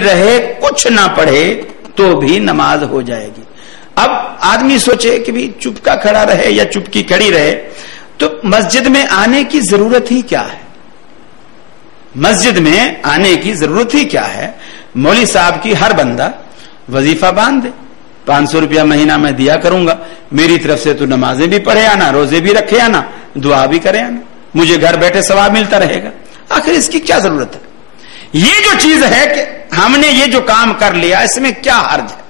رہے کچھ نہ پڑھے تو بھی نماز ہو جائے گی. اب آدمی سوچے کہ بھی چپکا کھڑا رہے یا چپکی کھڑی رہے تو مسجد میں آنے کی ضرورت ہی کیا ہے؟ مسجد میں آنے کی ضرورت ہی کیا ہے؟ مولوی صاحب کی ہر بندہ وظیفہ باندھ دے, 500 روپیہ مہینہ میں دیا کروں گا, میری طرف سے تو نمازیں بھی پڑھے آنا, روزے بھی رکھے آنا, دعا بھی کرے آنا, مجھے گھر بیٹھے ثواب ملتا رہے گا. آخر اس کی کیا ضرورت ہے؟ یہ جو چیز ہے کہ ہم نے یہ جو کام کر لیا اس میں کیا حرج ہے؟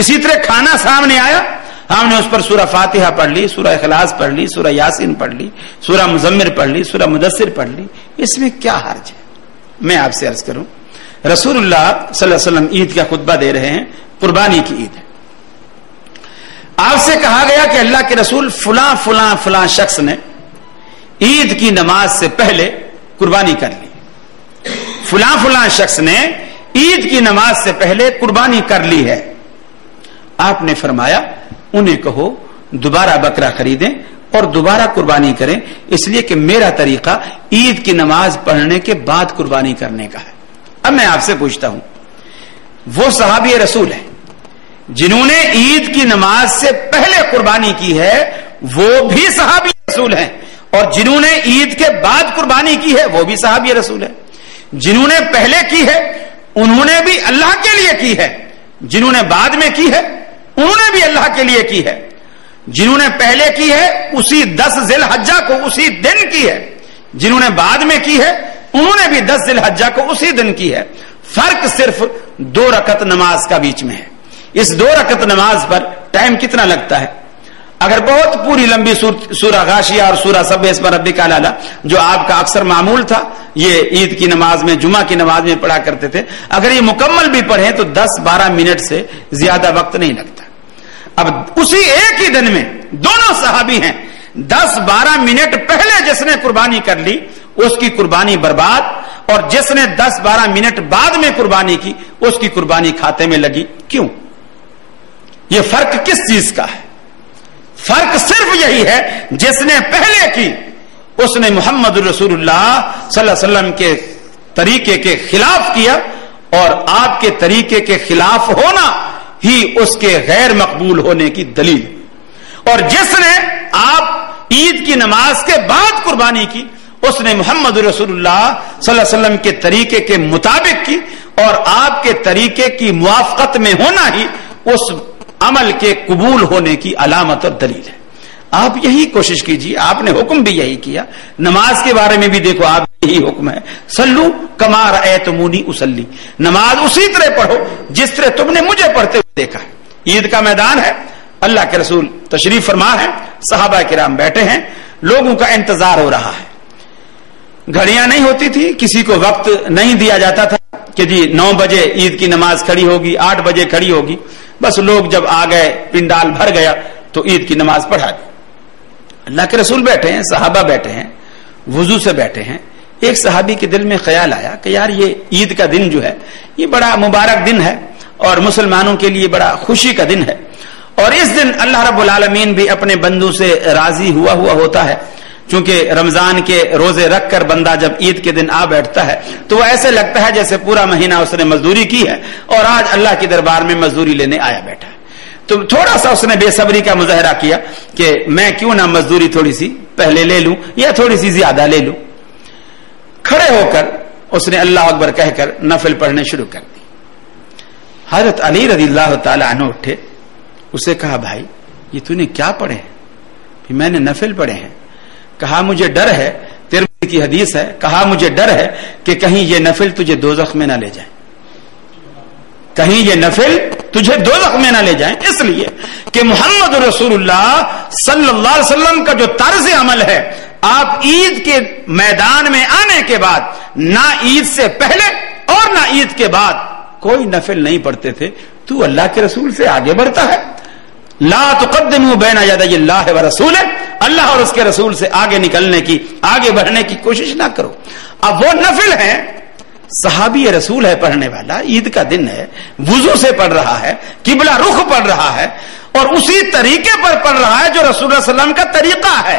اسی طرح کھانا سامنے آیا, ہم نے اس پر سورہ فاتحہ پڑھ لی, سورہ اخلاص پڑھ لی, سورہ یاسین پڑھ لی, سورہ مزمر پڑھ لی, سورہ مدثر پڑھ لی, اس میں کیا حرج ہے؟ میں آپ سے عرض کروں, رسول اللہ صلی اللہ علیہ وسلم عید کا خطبہ دے رہے ہیں, قربانی کی عید ہے. آپ سے کہا گیا کہ اللہ کے رسول فلاں فلاں فلاں شخص نے عید کی نماز سے پہلے قربانی کر لی, فلاں فلاں شخص نے عید کی نماز سے پہلے قربانی کر لی ہے. آپ نے فرمایا انہیں کہو دوبارہ بکرا خریدیں اور دوبارہ قربانی کریں, اس لیے کہ میرا طریقہ عید کی نماز پڑھنے کے بعد قربانی کرنے کا ہے. اب میں آپ سے پوچھتا ہوں, وہ صحابی رسول ہیں جنہوں نے عید کی نماز سے پہلے قربانی کی ہے وہ بھی صحابی رسول ہیں, اور جنہوں نے عید کے بعد قربانی کی ہے وہ بھی صحابی رسول ہیں. جنہوں نے پہلے کی ہے انہوں نے بھی اللہ کے لیے کی ہے, جنہوں نے بعد میں کی ہے انہوں نے بھی اللہ کے لیے کی ہے. جنہوں نے پہلے کی ہے اسی 10 ذی الحجہ کو اسی دن کی ہے, جنہوں نے بعد میں کی ہے انہوں نے بھی 10 ذی الحجہ کو اسی دن کی ہے. فرق صرف 2 رکعت نماز کا بیچ میں ہے. اس 2 رکعت نماز پر ٹائم کتنا لگتا ہے؟ اگر بہت پوری لمبی سورہ غاشیہ اور سورہ سبح اسم ربک الاعلی جو آپ کا اکثر معمول تھا, یہ عید کی نماز میں جمعہ کی نماز میں پڑھا کرتے تھے, اگر یہ مکمل بھی پڑھیں تو 10-12 منٹ سے زیادہ وقت نہیں لگتا. اب اسی ایک ہی دن میں دونوں صحابی ہیں, 10-12 منٹ پہلے جس نے قربانی کر لی اس کی قربانی برباد, اور جس نے 10-12 منٹ بعد میں قربانی کی اس کی قربانی کھاتے میں لگی. کیوں؟ یہ فرق کس چیز کا ہے؟ فرق صرف یہی ہے, جس نے پہلے کی اس نے محمد رسول اللہ صلی اللہ علیہ وسلم کے طریقے کے خلاف کیا, اور آپ کے طریقے کے خلاف ہونا ہی اس کے غیر مقبول ہونے کی دلیل. اور جس نے آپ عید کی نماز کے بعد قربانی کی اس نے محمد رسول اللہ صلی اللہ علیہ وسلم کے طریقے کے مطابق کی, اور آپ کے طریقے کی موافقت میں ہونا ہی اس عمل کے قبول ہونے کی علامت اور دلیل ہے. آپ یہی کوشش کیجیے, آپ نے حکم بھی یہی کیا. نماز کے بارے میں بھی دیکھو آپ یہی حکم ہے, صلو کما رأیتمونی اصلی, نماز اسی طرح پڑھو جس طرح تم نے مجھے پڑھتے ہوئے دیکھا ہے. عید کا میدان ہے, اللہ کے رسول تشریف فرما ہے, صحابہ کرام بیٹھے ہیں, لوگوں کا انتظار ہو رہا ہے. گھڑیاں نہیں ہوتی تھی, کسی کو وقت نہیں دیا جاتا تھا کہ جی 9 بجے عید کی نماز کھڑی ہوگی, 8 بجے کھڑی ہوگی. بس لوگ جب آ گئے, پنڈال بھر گیا تو عید کی نماز پڑھا دی. اللہ کے رسول بیٹھے ہیں, صحابہ بیٹھے ہیں, وضو سے بیٹھے ہیں. ایک صحابی کے دل میں خیال آیا کہ یار یہ عید کا دن جو ہے یہ بڑا مبارک دن ہے اور مسلمانوں کے لیے بڑا خوشی کا دن ہے, اور اس دن اللہ رب العالمین بھی اپنے بندوں سے راضی ہوا ہوتا ہے. چونکہ رمضان کے روزے رکھ کر بندہ جب عید کے دن آ بیٹھتا ہے تو وہ ایسے لگتا ہے جیسے پورا مہینہ اس نے مزدوری کی ہے اور آج اللہ کے دربار میں مزدوری لینے آیا بیٹھا ہے. تو تھوڑا سا اس نے بے صبری کا مظاہرہ کیا کہ میں کیوں نہ مزدوری تھوڑی سی پہلے لے لوں یا تھوڑی سی زیادہ لے لوں. کھڑے ہو کر اس نے اللہ اکبر کہہ کر نفل پڑھنے شروع کر دی. حضرت علی رضی اللہ تعالی عنہ اٹھے, اسے کہا بھائی یہ تو نے کیا پڑھے ہیں؟ میں نے نفل پڑھے ہیں. کہا مجھے ڈر ہے, ترمذی کی حدیث ہے, کہا مجھے ڈر ہے کہ کہیں یہ نفل تجھے دوزخ میں نہ لے جائیں, کہیں یہ نفل تجھے دوزخ میں نہ لے جائیں. اس لیے کہ محمد رسول اللہ صلی اللہ علیہ وسلم کا جو طرز عمل ہے, آپ عید کے میدان میں آنے کے بعد نہ عید سے پہلے اور نہ عید کے بعد کوئی نفل نہیں پڑھتے تھے. تو اللہ کے رسول سے آگے بڑھتا ہے. لا تقدموا بین یدی اللہ ورسولہ, اللہ اور اس کے رسول سے آگے نکلنے کی, آگے بڑھنے کی کوشش نہ کرو. اب وہ نفل ہے, صحابی رسول ہے پڑھنے والا, عید کا دن ہے, وضو سے پڑھ رہا ہے, قبلہ رخ پڑھ رہا ہے, اور اسی طریقے پر پڑھ رہا ہے جو رسول اللہ صلی اللہ علیہ وسلم کا طریقہ ہے.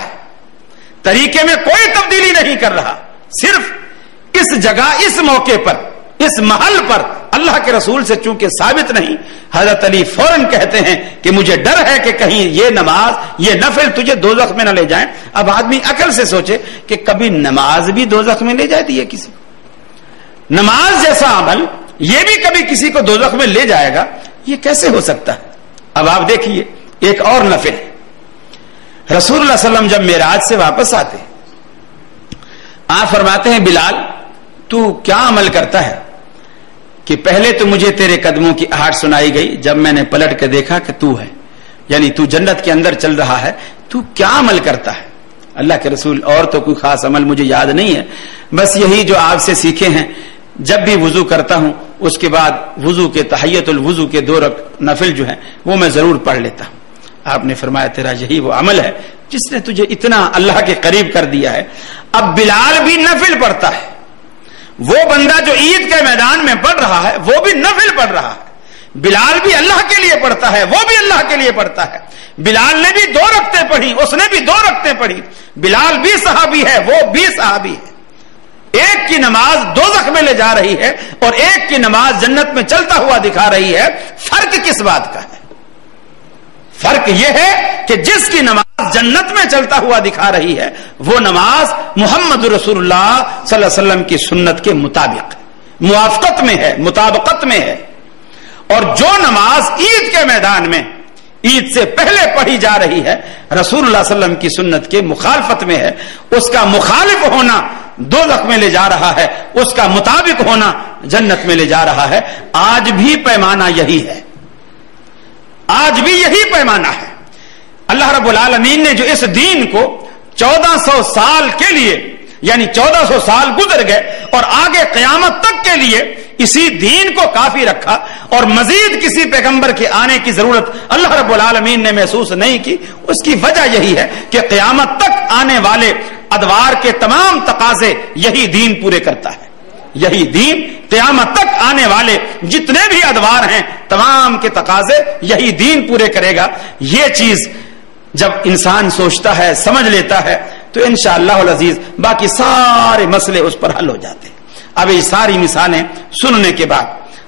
طریقے میں کوئی تبدیلی نہیں کر رہا, صرف اس جگہ, اس موقع پر, اس محل پر اللہ کے رسول سے چونکہ ثابت نہیں، حضرت علی فوراً کہتے ہیں کہ مجھے ڈر ہے کہ کہیں یہ نماز، یہ نفل تجھے دوزخ میں نہ لے جائیں۔ اب آدمی عقل سے سوچے کہ کبھی نماز بھی دوزخ میں لے جاتی ہے کسی کو؟ نماز جیسا عمل یہ بھی کبھی کسی کو دوزخ میں لے جائے گا؟ یہ کیسے ہو سکتا ہے؟ اب آپ دیکھیے ایک اور نفل، رسول اللہ صلی اللہ علیہ وسلم جب معراج سے واپس آتے آپ فرماتے ہیں بلال تو کیا عمل کرتا ہے کہ پہلے تو مجھے تیرے قدموں کی آہٹ سنائی گئی، جب میں نے پلٹ کے دیکھا کہ تو ہے، یعنی تو جنت کے اندر چل رہا ہے، تو کیا عمل کرتا ہے؟ اللہ کے رسول اور تو کوئی خاص عمل مجھے یاد نہیں ہے، بس یہی جو آپ سے سیکھے ہیں، جب بھی وضو کرتا ہوں اس کے بعد وضو کے تحیت الوضو کے 2 نفل جو ہیں وہ میں ضرور پڑھ لیتا ہوں۔ آپ نے فرمایا تیرا یہی وہ عمل ہے جس نے تجھے اتنا اللہ کے قریب کر دیا ہے۔ اب بلال بھی نفل پڑھتا ہے، وہ بندہ جو عید کے میدان میں پڑھ رہا ہے وہ بھی نفل پڑھ رہا ہے، بلال بھی اللہ کے لیے پڑھتا ہے، وہ بھی اللہ کے لیے پڑھتا ہے۔ بلال نے بھی 2 رکعتیں پڑھی، اس نے بھی 2 رکعتیں پڑھی، بلال بھی صحابی ہے، وہ بھی صحابی ہے۔ ایک کی نماز دوزخ میں لے جا رہی ہے اور ایک کی نماز جنت میں چلتا ہوا دکھا رہی ہے، فرق کس بات کا ہے؟ فرق یہ ہے کہ جس کی نماز جنت میں چلتا ہوا دکھا رہی ہے وہ نماز محمد رسول اللہ صلی اللہ علیہ وسلم کی سنت کے مطابق موافقت میں ہے، مطابقت میں ہے، اور جو نماز عید کے میدان میں عید سے پہلے پڑھی جا رہی ہے رسول اللہ صلی اللہ علیہ وسلم کی سنت کے مخالفت میں ہے، اس کا مخالف ہونا دوزخ میں لے جا رہا ہے، اس کا مطابق ہونا جنت میں لے جا رہا ہے۔ آج بھی پیمانہ یہی ہے، آج بھی یہی پیمانہ ہے۔ اللہ رب العالمین نے جو اس دین کو 1400 سال کے لیے، یعنی 1400 سال گزر گئے اور آگے قیامت تک کے لیے اسی دین کو کافی رکھا اور مزید کسی پیغمبر کے آنے کی ضرورت اللہ رب العالمین نے محسوس نہیں کی، اس کی وجہ یہی ہے کہ قیامت تک آنے والے ادوار کے تمام تقاضے یہی دین پورے کرتا ہے۔ یہی دین قیامت تک آنے والے جتنے بھی ادوار ہیں تمام کے تقاضے یہی دین پورے کرے گا۔ یہ چیز جب انسان سوچتا ہے، سمجھ لیتا ہے، تو انشاءاللہ العزیز باقی سارے مسئلے اس پر حل ہو جاتے ہیں۔ اب یہ ساری مثالیں سننے کے بعد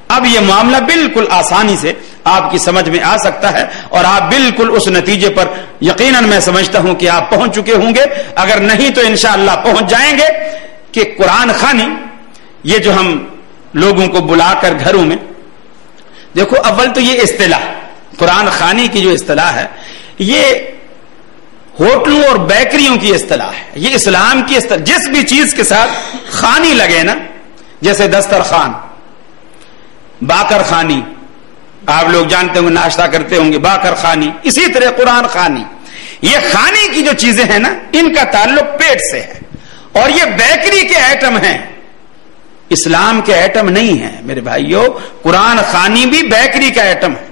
اب یہ معاملہ بالکل آسانی سے آپ کی سمجھ میں آ سکتا ہے اور آپ بالکل اس نتیجے پر یقیناً میں سمجھتا ہوں کہ آپ پہنچ چکے ہوں گے، اگر نہیں تو انشاءاللہ پہنچ جائیں گے، کہ قرآن خوانی یہ جو ہم لوگوں کو بلا کر گھروں میں، دیکھو اول تو یہ اصطلاح قرآن خوانی کی جو اصطلاح ہے یہ ہوٹلوں اور بیکریوں کی اصطلاح ہے، یہ اسلام کی اصطلاح۔ جس بھی چیز کے ساتھ خوانی لگے نا، جیسے دسترخوان، باکر خوانی، آپ لوگ جانتے ہوں گے، ناشتہ کرتے ہوں گے باکر خوانی، اسی طرح قرآن خوانی، یہ خوانی کی جو چیزیں ہیں نا ان کا تعلق پیٹ سے ہے، اور یہ بیکری کے آئٹم ہیں، اسلام کے آئٹم نہیں ہیں میرے بھائیوں۔ قرآن خوانی بھی بیکری کا آئٹم ہے،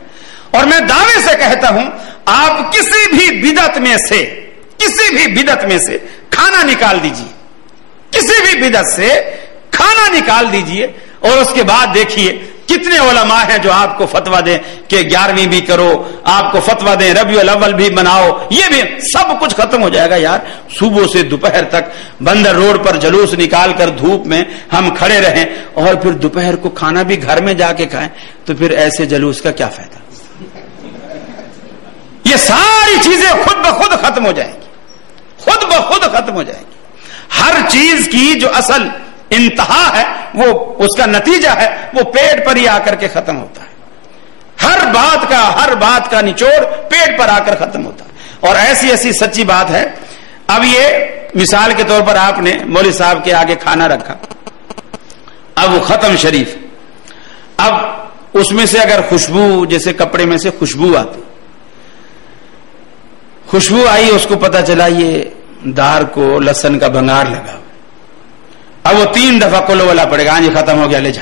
اور میں دعوے سے کہتا ہوں آپ کسی بھی بدعت میں سے کھانا نکال دیجئے، کسی بھی بدعت سے کھانا نکال دیجئے، اور اس کے بعد دیکھیے کتنے علماء ہیں جو آپ کو فتویٰ دیں کہ 11ویں بھی کرو، آپ کو فتویٰ دیں ربیع الاول بھی بناؤ، یہ بھی سب کچھ ختم ہو جائے گا یار۔ صبح سے دوپہر تک بندر روڈ پر جلوس نکال کر دھوپ میں ہم کھڑے رہیں اور پھر دوپہر کو کھانا بھی گھر میں جا کے کھائیں، تو پھر ایسے جلوس کا کیا فائدہ؟ یہ ساری چیزیں خود بخود ختم ہو جائیں گی، خود بخود ختم ہو جائیں گی۔ ہر چیز کی جو اصل انتہا ہے وہ اس کا نتیجہ ہے وہ پیٹ پر ہی آ کر کے ختم ہوتا ہے۔ ہر بات کا نچوڑ پیٹ پر آ کر ختم ہوتا ہے، اور ایسی سچی بات ہے۔ اب یہ مثال کے طور پر آپ نے مولوی صاحب کے آگے کھانا رکھا، اب وہ ختم شریف، اب اس میں سے اگر خوشبو، جیسے کپڑے میں سے خوشبو آتی، خوشبو آئی، اس کو پتا چلا یہ دار کو لہسن کا بھنگار لگا، اب وہ 3 دفعہ قل واللہ پڑے گا، ہاں جی ختم ہو گیا لے جا،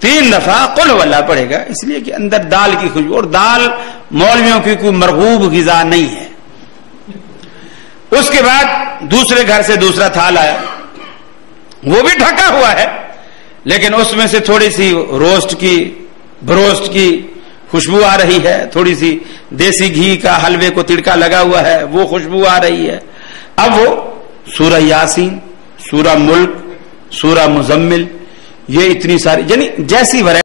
3 دفعہ قل واللہ پڑے گا، اس لیے کہ اندر دال کی خوشبو، اور دال مولویوں کی کوئی مرغوب غذا نہیں ہے۔ اس کے بعد دوسرے گھر سے دوسرا تھال آیا، وہ بھی ڈھکا ہوا ہے، لیکن اس میں سے تھوڑی سی بروسٹ کی خوشبو آ رہی ہے، تھوڑی سی دیسی گھی کا حلوے کو تڑکا لگا ہوا ہے، وہ خوشبو آ رہی ہے۔ اب وہ سورہ یاسین، سورہ ملک، سورہ مزمل، یہ اتنی ساری، یعنی جیسی ویرائٹی